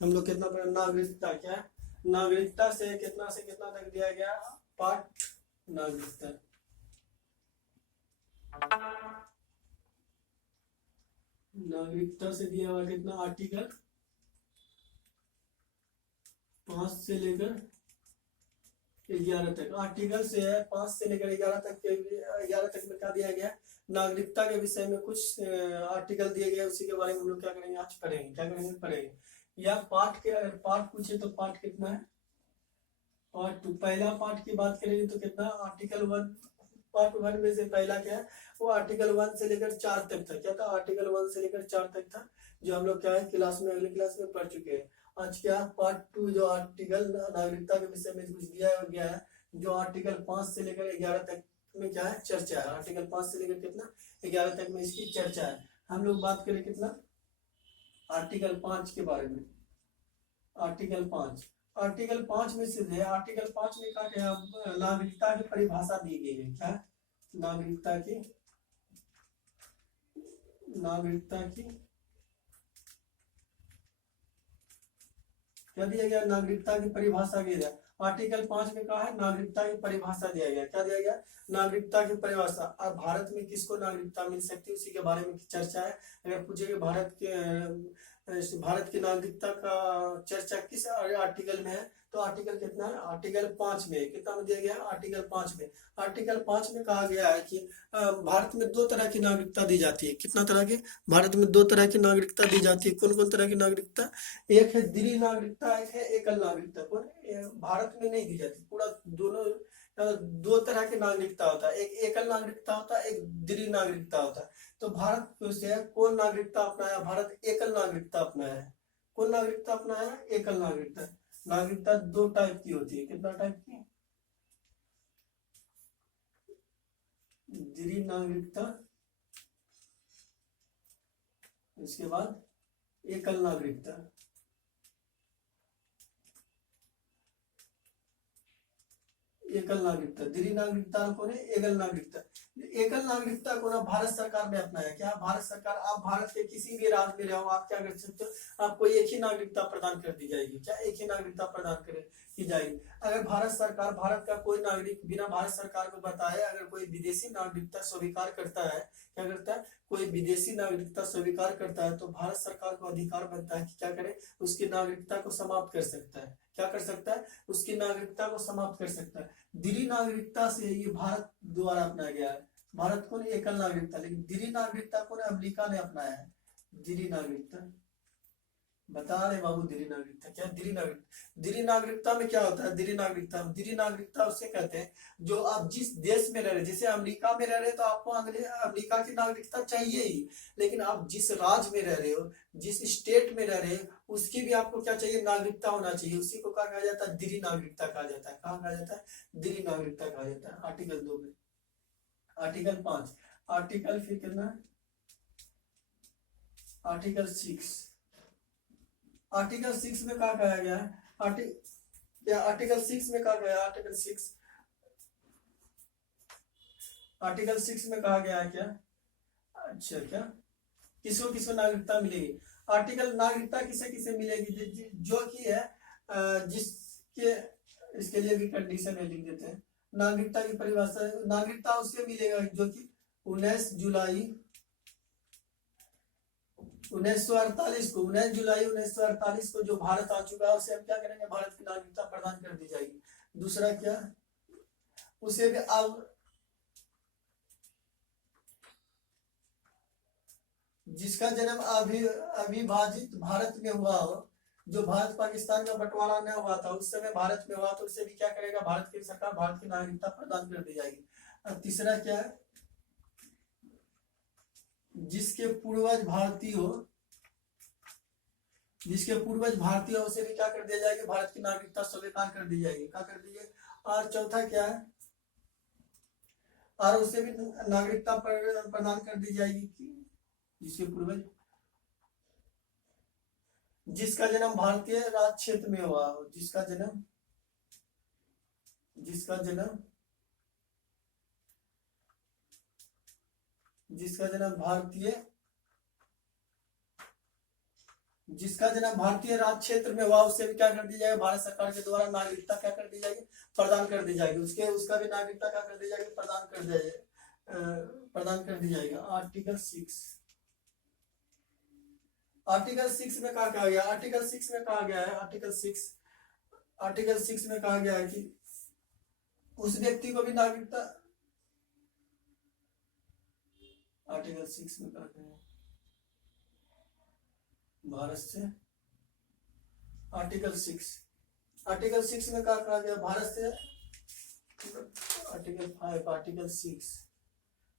हम लोग कितना पढ़े? नागरिकता क्या है? नागरिकता से कितना तक दिया गया? पाठ नागरिकता। नागरिकता से दिया हुआ कितना? आर्टिकल 5 से लेकर 11 तक। आर्टिकल से है 5 से लेकर 11 तक के 11 तक में क्या दिया गया? नागरिकता के विषय में कुछ आर्टिकल दिए गए, उसी के बारे में हम लोग क्या करेंगे? आज पढ़ेंगे। क्या करेंगे? पढ़ेंगे। या पाठ के, अगर पाठ पूछे तो पाठ कितना है? पार्ट 2। पहला पार्ट की बात करेंगे तो कितना? आर्टिकल 1। पार्ट 1 में से पहला क्या है? वो आर्टिकल 1 से लेकर 4 तक था। क्या था? आर्टिकल 1 से लेकर 4 तक था, जो हम लोग क्या है क्लास में, अगले क्लास में पढ़ चुके हैं। आज क्या? पार्ट 2, जो आर्टिकल नागरिकता के विषय में कुछ दिया गया है, जो आर्टिकल 5 से लेकर 11 तक में क्या है? चर्चा है। आर्टिकल 5 से लेकर कितना? 11 तक में इसकी चर्चा है। हम लोग बात करें कितना? आर्टिकल 5 के बारे में। आर्टिकल 5, आर्टिकल 5 में से है, आर्टिकल 5 में क्या क्या? नागरिकता की परिभाषा दी गई है। क्या? नागरिकता की, नागरिकता की क्या दिया गया? नागरिकता की परिभाषा दिया गया। आर्टिकल 5 में कहा है नागरिकता की परिभाषा दिया गया। क्या दिया गया? नागरिकता की परिभाषा। अब भारत में किसको नागरिकता मिल सकती है, उसी के बारे में चर्चा है। अगर पूछे कि भारत की नागरिकता का चर्चा किस आर्टिकल में है, तो आर्टिकल कितना है? आर्टिकल 5 में। कितना में दिया गया? आर्टिकल 5 में। आर्टिकल 5 में कहा गया है कि भारत में 2 तरह की नागरिकता दी जाती है। कितना तरह की? भारत में 2 तरह की नागरिकता दी जाती है। कौन कौन तरह की नागरिकता? एक है द्वितीय नागरिकता, एक है एकल नागरिकता। कौन? भारत में नहीं दी जाती। पूरा दोनों 2 तरह की नागरिकता होता है। एक एकल नागरिकता होता है, एक द्वितीय नागरिकता होता है। तो भारत से कौन नागरिकता अपनाया? भारत एकल नागरिकता अपनाया है। कौन नागरिकता अपनाया? एकल नागरिकता। नागरिकता 2 टाइप की होती है। कितना टाइप की? द्वितीय नागरिकता, इसके बाद एकल नागरिकता। एकल नागरिकता, द्वितीय नागरिकता कौन है? एकल नागरिकता। एकल नागरिकता को ना भारत सरकार ने अपनाया। क्या? भारत सरकार, आप भारत के किसी भी राज्य में रहो, आप क्या कर सकते हो? आपको एक ही नागरिकता प्रदान कर दी जाएगी। क्या? एक ही नागरिकता प्रदान कर की जाएगी। अगर भारत सरकार, भारत का कोई नागरिक बिना भारत सरकार को बताए अगर कोई विदेशी नागरिकता स्वीकार करता है, क्या करता है? कोई विदेशी नागरिकता स्वीकार करता है, तो भारत सरकार को अधिकार बनता है कि क्या करे? उसकी नागरिकता को समाप्त कर सकता है। क्या कर सकता है? उसकी नागरिकता को समाप्त कर सकता है। द्वितीय नागरिकता से ये भारत द्वारा अपनाया गया है। भारत को एकल नागरिकता, लेकिन द्वितीय नागरिकता को अमेरिका ने अपनाया है। द्वितीय नागरिकता बता रहे बाबू। द्वितीय नागरिकता क्या? द्वितीय नागरिकता में क्या होता है? द्वितीय नागरिकता उसे कहते हैं जो आप जिस देश में रह रहे, जैसे अमेरिका में रह रहे तो आपको अमेरिका की नागरिकता चाहिए ही, लेकिन आप जिस राज्य में रह रहे हो, जिस स्टेट में रह रहे हो, उसकी भी आपको क्या चाहिए? नागरिकता होना चाहिए। उसी को क्या कहा जाता है? द्वितीय नागरिकता कहा जाता है। कहा जाता है? द्वितीय नागरिकता कहा जाता है। आर्टिकल 2 में। आर्टिकल 5, आर्टिकल फिर कितना? आर्टिकल 6। आर्टिकल 6 में क्या कहा गया है? आर्टिकल 6 में कहा गया? आर्टिकल 6 में कहा गया है क्या? अच्छा, क्या किसको किसको नागरिकता मिलेगी? आर्टिकल नागरिकता किसे किसे मिलेगी? जो कि है जिसके, इसके लिए भी कंडीशन है, लिख देते हैं। नागरिकता की परिभाषा, नागरिकता उसे मिलेगा जो कि 19 जुलाई 1948 को, 19 जुलाई 1948 को जो भारत आ चुका है, उसे हम क्या करेंगे? भारत की नागरिकता प्रदान कर दी जाएगी। दूसरा क्या? उसे भी अब जिसका जन्म अविभाजित भारत में हुआ हो, जो भारत पाकिस्तान का बंटवारा न हुआ था उस समय भारत में हुआ, तो उससे भी क्या करेगा? भारत की सरकार भारत की नागरिकता प्रदान कर दी जाएगी। और तीसरा क्या है? जिसके पूर्वज भारतीय हो, जिसके पूर्वज भारतीय हो, उसे भी क्या कर दिया जाएगा? भारत की नागरिकता स्वीकार कर दी जाएगी। क्या कर दी जाएगी? और चौथा क्या है? और उसे भी नागरिकता प्रदान कर दी जाएगी कि जिसके पूर्वज, जिसका जन्म भारतीय राज क्षेत्र में हुआ हो, जिसका जन्म जिसका जन्म जिसका जन्म भारतीय जिसका जन्म भारतीय राज्य क्षेत्र में हुआ उसे भी क्या कर दी जाएगी, भारत सरकार के द्वारा नागरिकता क्या कर दी जाएगी, प्रदान कर दी जाएगी। उसके उसका भी नागरिकता क्या कर दी जाएगी, प्रदान कर दी जाएगी। आर्टिकल 6, आर्टिकल 6 में कहा गया, आर्टिकल 6 में कहा गया है, आर्टिकल 6 में कहा गया है कि उस व्यक्ति को भी नागरिकता, आर्टिकल 6 में कहा गया है भारत से, आर्टिकल 6 में कहा गया भारत से, आर्टिकल 5,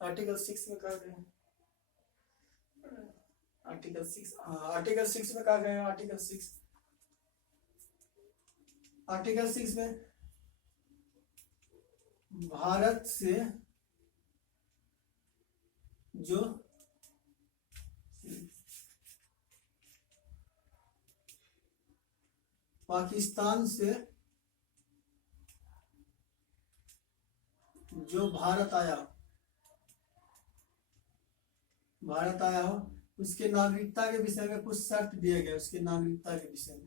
आर्टिकल 6 में कहा गया, आर्टिकल 6, आर्टिकल 6 में कहा गया, आर्टिकल 6 में भारत से जो पाकिस्तान से जो भारत आया हो, उसके नागरिकता के विषय में कुछ शर्त दिए गए। उसके नागरिकता के विषय में,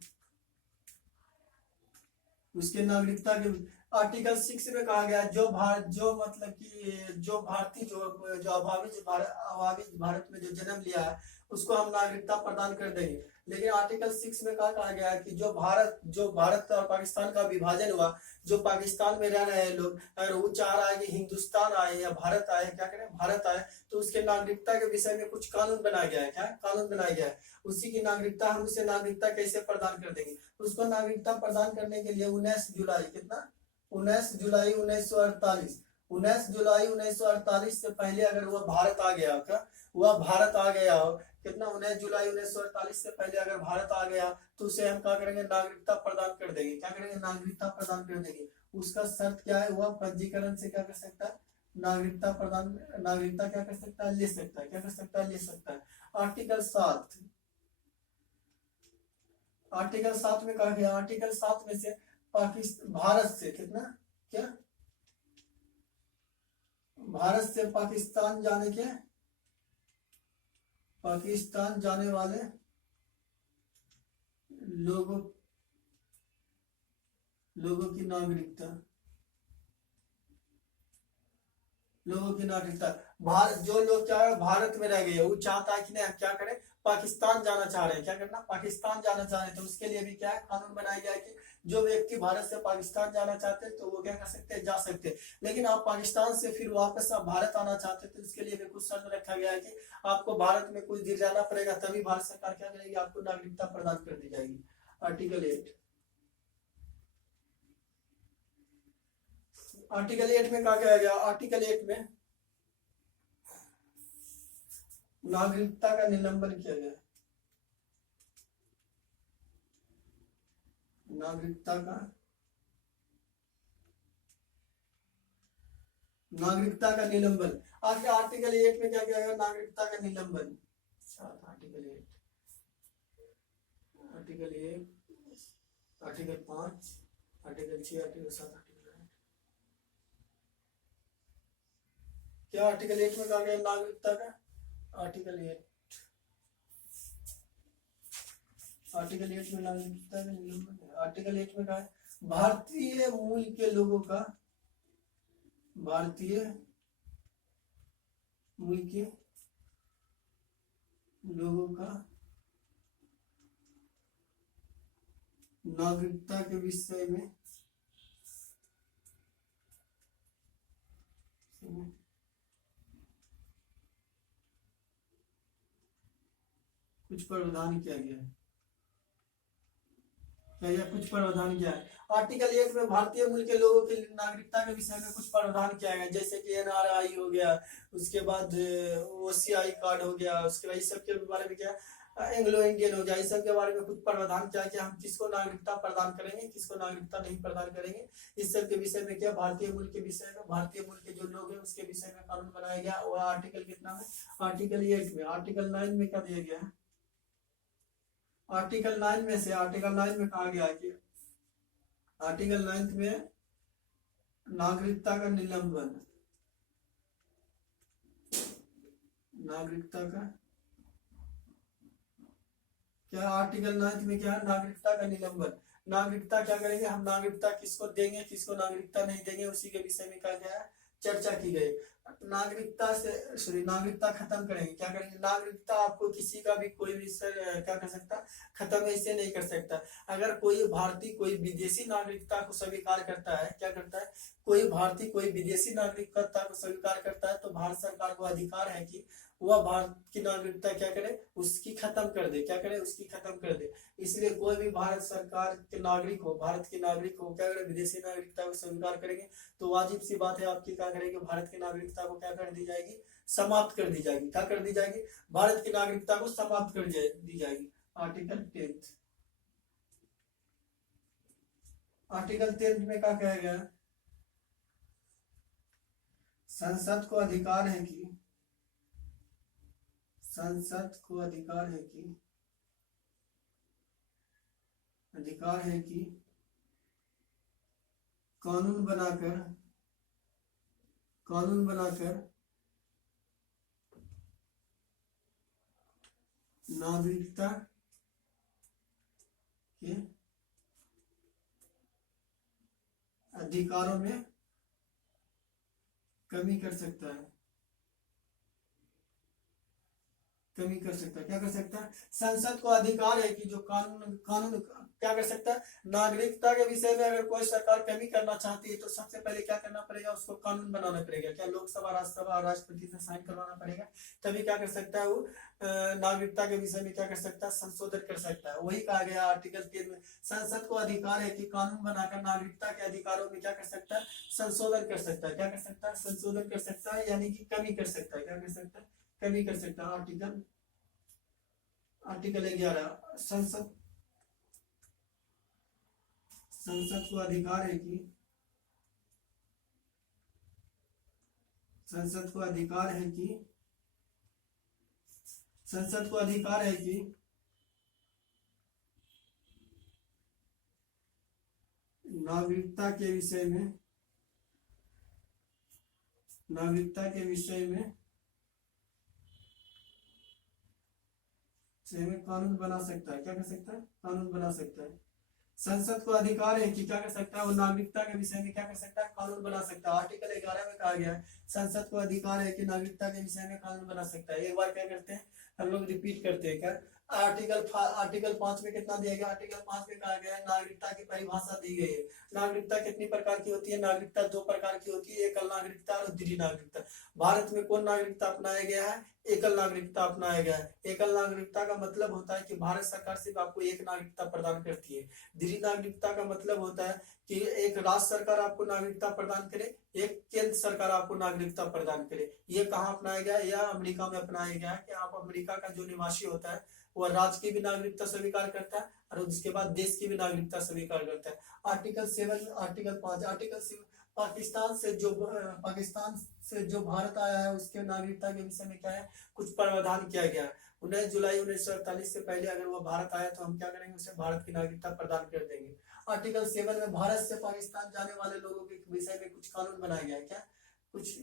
उसके नागरिकता के आर्टिकल 6 में कहा गया जो मतलब कि जो भारतीय जो अभावी भारत में जो जन्म लिया है उसको हम नागरिकता प्रदान कर देंगे। लेकिन आर्टिकल 6 में कहा गया है कि जो भारत और पाकिस्तान का विभाजन हुआ, जो पाकिस्तान में रह रहे लोग अगर वो चाह रहा है कि हिंदुस्तान आए या भारत आए, क्या करें, भारत आए, तो उसके नागरिकता के विषय में कुछ कानून बनाया गया है। क्या कानून बनाया गया है? उसी की नागरिकता, हम उसे नागरिकता कैसे प्रदान कर देंगे। उसको नागरिकता प्रदान करने के लिए 19 जुलाई 1948 19 जुलाई 1948 से पहले अगर वह भारत आ गया, कितना 19 जुलाई 1948 से पहले अगर भारत आ गया तो उसे हम क्या करेंगे, नागरिकता प्रदान कर देंगे। क्या करेंगे, नागरिकता प्रदान कर देंगे। उसका शर्त क्या है, वह पंजीकरण से क्या कर सकता है, नागरिकता क्या कर सकता है, ले सकता है। क्या कर सकता है, ले सकता है। आर्टिकल 7 में कहा गया, आर्टिकल 7 में से भारत से कितना, क्या, भारत से पाकिस्तान जाने वाले लोगों की नागरिकता, भारत, जो लोग क्या है भारत में रह गए, वो चाहता है कि नहीं, क्या करें, पाकिस्तान जाना चाह रहे हैं। क्या करना, पाकिस्तान जाना चाह रहे हैं, तो उसके लिए भी क्या है, कानून बनाया गया है कि जो व्यक्ति भारत से पाकिस्तान जाना चाहते हैं तो वो क्या कर सकते हैं, जा सकते हैं। लेकिन आप पाकिस्तान से फिर वापस आप भारत आना चाहते हैं तो इसके लिए भी कुछ शर्त रखा गया है कि आपको भारत में कुछ दिन रहना पड़ेगा, तभी भारत सरकार क्या करेगी, आपको नागरिकता प्रदान कर दी जाएगी। आर्टिकल 8 में कहा गया, आर्टिकल 8 में नागरिकता का निलंबन किया गया। नागरिकता का निलंबन, आगे आर्टिकल 8 में क्या किया गया, नागरिकता का निलंबन। Article 8, article 5, article 6, article 7, article 8। क्या आर्टिकल 8 में कहा गया नागरिकता का, आर्टिकल 8 में नागरिकता का निलंबन है। आर्टिकल 8 में कहा है भारतीय मूल के लोगों का, नागरिकता के विषय में कुछ प्रावधान किया गया है। कुछ प्रावधान किया है। आर्टिकल 8 में भारतीय मूल के लोगों की नागरिकता के विषय में कुछ प्रावधान किया गया, जैसे कि NRI हो गया, उसके बाद OCI कार्ड हो गया, उसके बाद इस सब के बारे में क्या, एंग्लो इंडियन हो गया, इस सब के बारे में कुछ प्रावधान किया कि हम किसको नागरिकता प्रदान करेंगे, किसको नागरिकता नहीं प्रदान करेंगे। इस सब के विषय में क्या, भारतीय मूल के विषय में, भारतीय मूल के जो लोग हैं उसके विषय में कानून बनाया गया। और आर्टिकल कितना में, आर्टिकल 8 में। आर्टिकल 9 में क्या दिया गया है, आर्टिकल 9 में से, आर्टिकल 9 में कहा गया कि आर्टिकल 9 में नागरिकता का निलंबन, नागरिकता का क्या आर्टिकल 9 में क्या है, नागरिकता का निलंबन। नागरिकता क्या करेंगे हम, नागरिकता किसको देंगे किसको नागरिकता नहीं देंगे, उसी के विषय में कहा गया है, चर्चा की गई। नागरिकता से सॉरी नागरिकता खत्म करेंगे, क्या करेंगे, नागरिकता आपको किसी का भी कोई भी क्या कर सकता, खत्म ऐसे नहीं कर सकता। अगर कोई भारतीय कोई विदेशी नागरिकता को स्वीकार करता है, क्या करता है, कोई भारतीय कोई विदेशी नागरिकता को स्वीकार करता है, तो भारत सरकार को अधिकार है कि वह भारत की नागरिकता क्या करे, उसकी खत्म कर दे, क्या करे, उसकी खत्म कर दे। इसलिए कोई भी भारत सरकार के नागरिक हो, भारत के नागरिक हो, क्या करे, विदेशी नागरिकता को स्वीकार करेंगे तो वाजिब सी बात है आपकी क्या करेगी, भारत की नागरिकता को क्या कर दी जाएगी, समाप्त कर दी जाएगी। क्या कर दी जाएगी, भारत की नागरिकता को समाप्त कर दी जाएगी। आर्टिकल 10, आर्टिकल 10 में क्या कहा गया, संसद को अधिकार है कि, संसद को अधिकार है कि, अधिकार है कि कानून बनाकर, कानून बनाकर नागरिकता के अधिकारों में कमी कर सकता है, कमी कर सकता है। क्या कर सकता है, संसद को अधिकार है कि जो कानून कानून क्या कर सकता है, नागरिकता के विषय में अगर कोई सरकार कमी करना चाहती है तो सबसे पहले क्या करना पड़ेगा, उसको कानून बनाना पड़ेगा। क्या लोकसभा राज्यसभा और राष्ट्रपति से साइन करवाना पड़ेगा, तभी क्या कर सकता है वो नागरिकता के विषय में क्या कर सकता है, संशोधन कर सकता है। वही कहा गया आर्टिकल 3 में, संसद को अधिकार है कि कानून बनाकर नागरिकता के अधिकारों में क्या कर सकता है, संशोधन कर सकता है। क्या कर सकता है, संशोधन कर सकता है, यानी कि कमी कर सकता है। क्या कर सकता है, कमी कर सकता है। आर्टिकल आर्टिकल 11, संसद संसद को अधिकार है कि, संसद को अधिकार है कि, संसद को अधिकार है कि नागरिकता के विषय में, नागरिकता के विषय में कानून बना सकता है। क्या कर सकता है, कानून बना सकता है। संसद को अधिकार है कि क्या कर सकता है, वो नागरिकता के विषय में क्या कर सकता है, कानून बना सकता है। आर्टिकल 11 में कहा गया है संसद को अधिकार है कि नागरिकता के विषय में कानून बना सकता है। एक बार क्या करते हैं हम लोग रिपीट करते हैं। क्या आर्टिकल 5 में कितना दिया गया, आर्टिकल 5 में कहा गया है नागरिकता की परिभाषा दी गई है। नागरिकता कितनी प्रकार की होती है, नागरिकता 2 प्रकार की होती है, एकल नागरिकता और द्वितीय नागरिकता। भारत में कौन नागरिकता अपनाया गया है, एकल नागरिकता अपनाया गया है। एकल नागरिकता का मतलब होता है कि भारत सरकार सिर्फ आपको एक नागरिकता प्रदान करती है। द्वितीय नागरिकता का मतलब होता है कि एक राज्य सरकार आपको नागरिकता प्रदान करे, एक केंद्र सरकार आपको नागरिकता प्रदान करे। ये कहाँ अपनाया गया, यह अमेरिका में अपनाया गया है कि आप अमेरिका का जो निवासी होता है वह राज्य की भी नागरिकता स्वीकार करता है और उसके बाद देश की भी नागरिकता स्वीकार करता है। आर्टिकल 7, आर्टिकल 5, आर्टिकल 7 पाकिस्तान से जो भारत आया है उसके नागरिकता के विषय में क्या है, कुछ प्रावधान किया गया है। 19 जुलाई 1948 से पहले अगर वो भारत आया तो हम क्या करेंगे, उसे भारत की नागरिकता प्रदान कर देंगे। आर्टिकल 7 में भारत से पाकिस्तान जाने वाले लोगों के विषय में कुछ कानून बनाया गया है। क्या कुछ,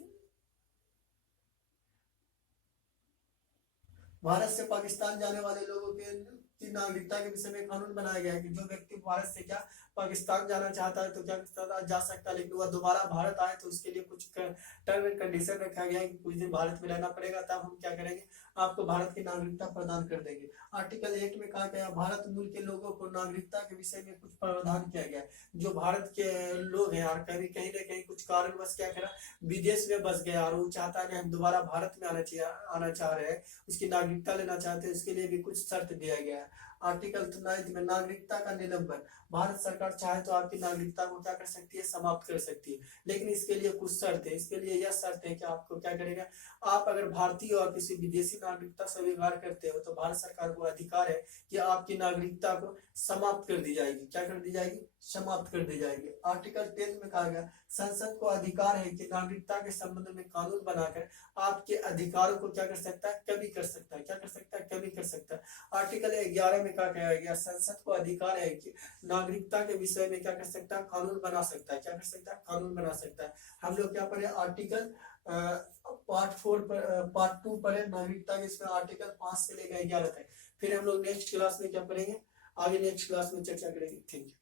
भारत से पाकिस्तान जाने वाले लोगों की नागरिकता के विषय में कानून बनाया गया है कि जो व्यक्ति भारत से क्या पाकिस्तान जाना चाहता है तो क्या जा सकता है, लेकिन वह दोबारा भारत आए तो उसके लिए कुछ टर्म एंड कंडीशन रखा गया है कि कुछ दिन भारत में रहना पड़ेगा, तब हम क्या करेंगे, आपको भारत की नागरिकता प्रदान कर देंगे। आर्टिकल 8 में कहा गया भारत मूल के लोगों को नागरिकता के विषय में कुछ प्रावधान किया गया है। जो भारत के लोग हैं और कभी कहीं ना कहीं कुछ कारणवश क्या करा, विदेश में बस गया और वो चाहता है हम दोबारा भारत में आना चाह रहे हैं, उसकी नागरिकता लेना चाहते हैं, उसके लिए भी कुछ शर्त दिया गया है। आर्टिकल 9 में नागरिकता का निलंबन, भारत सरकार चाहे तो आपकी नागरिकता को क्या कर सकती है, समाप्त कर सकती है, लेकिन इसके लिए कुछ शर्त है। इसके लिए यह शर्त है कि आपको क्या करेगा, आप अगर भारतीय और किसी विदेशी नागरिकता स्वीकार करते हो तो भारत सरकार को अधिकार है कि आपकी नागरिकता को समाप्त कर दी जाएगी। क्या कर दी जाएगी, समाप्त कर दी जाएगी। आर्टिकल 10 में कहा गया संसद को अधिकार है कि नागरिकता के संबंध में कानून बनाकर आपके अधिकारों को क्या कर सकता है, कमी कर सकता है। क्या कर सकता है, कमी कर सकता है। आर्टिकल 11 में क्या कहा गया, संसद को अधिकार है कि नागरिकता के विषय में क्या कर सकता है, कानून बना सकता है। क्या कर सकता है, कानून बना सकता है। हम लोग क्या पढ़े, आर्टिकल पार्ट 2 पर नागरिकता के, इसमें आर्टिकल 5 से लेकर 11 तक। फिर हम लोग नेक्स्ट क्लास में क्या पढ़ेंगे, आगे नेक्स्ट क्लास में चर्चा करेंगे। Thank you.